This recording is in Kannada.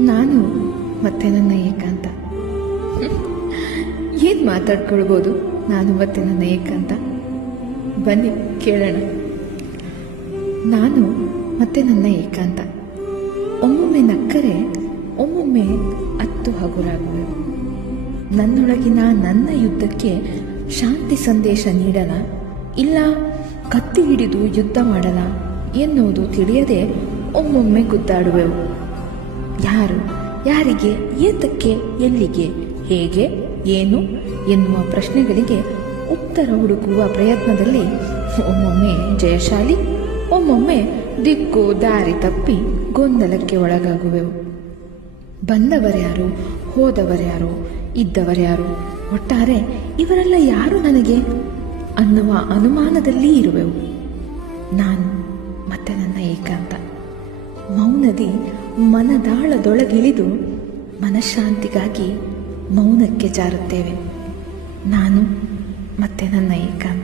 ನಾನು ಮತ್ತೆ ನನ್ನ ಏಕಾಂತ. ಏನು ಮಾತಾಡ್ಕೊಳ್ಬೋದು ನಾನು ಮತ್ತೆ ನನ್ನ ಏಕಾಂತ? ಬನ್ನಿ ಕೇಳೋಣ. ನಾನು ಮತ್ತೆ ನನ್ನ ಏಕಾಂತ. ಒಮ್ಮೊಮ್ಮೆ ನಕ್ಕರೆ ಒಮ್ಮೊಮ್ಮೆ ಅತ್ತು ಹಗುರಾಗುವೆ. ನನ್ನೊಳಗಿನ ನನ್ನ ಯುದ್ಧಕ್ಕೆ ಶಾಂತಿ ಸಂದೇಶ ನೀಡಲ, ಇಲ್ಲ ಕತ್ತಿ ಹಿಡಿದು ಯುದ್ಧ ಮಾಡಲ ಎನ್ನುವುದು ತಿಳಿಯದೆ ಒಮ್ಮೊಮ್ಮೆ ಗುದ್ದಾಡುವೆವು. ಯಾರು, ಯಾರಿಗೆ, ಏತಕ್ಕೆ, ಎಲ್ಲಿಗೆ, ಹೇಗೆ, ಏನು ಎನ್ನುವ ಪ್ರಶ್ನೆಗಳಿಗೆ ಉತ್ತರ ಹುಡುಕುವ ಪ್ರಯತ್ನದಲ್ಲಿ ಒಮ್ಮೊಮ್ಮೆ ಜಯಶಾಲಿ, ಒಮ್ಮೊಮ್ಮೆ ದಿಕ್ಕು ದಾರಿ ತಪ್ಪಿ ಗೊಂದಲಕ್ಕೆ ಒಳಗಾಗುವೆವು. ಬಂದವರ್ಯಾರು, ಹೋದವರ್ಯಾರು, ಇದ್ದವರ್ಯಾರು, ಒಟ್ಟಾರೆ ಇವರೆಲ್ಲ ಯಾರು ನನಗೆ ಅನ್ನುವ ಅನುಮಾನದಲ್ಲಿ ಇರುವೆವು. ನಾನು ಮತ್ತೆ ನನ್ನ ಏಕಾಂತ. ಮೌನದಿ ಮನದಾಳದೊಳಗಿಳಿದು ಮನಃಶಾಂತಿಗಾಗಿ ಮೌನಕ್ಕೆ ಜಾರುತ್ತೇವೆ. ನಾನು ಮತ್ತೆ ನನ್ನ ಏಕಾಂತ.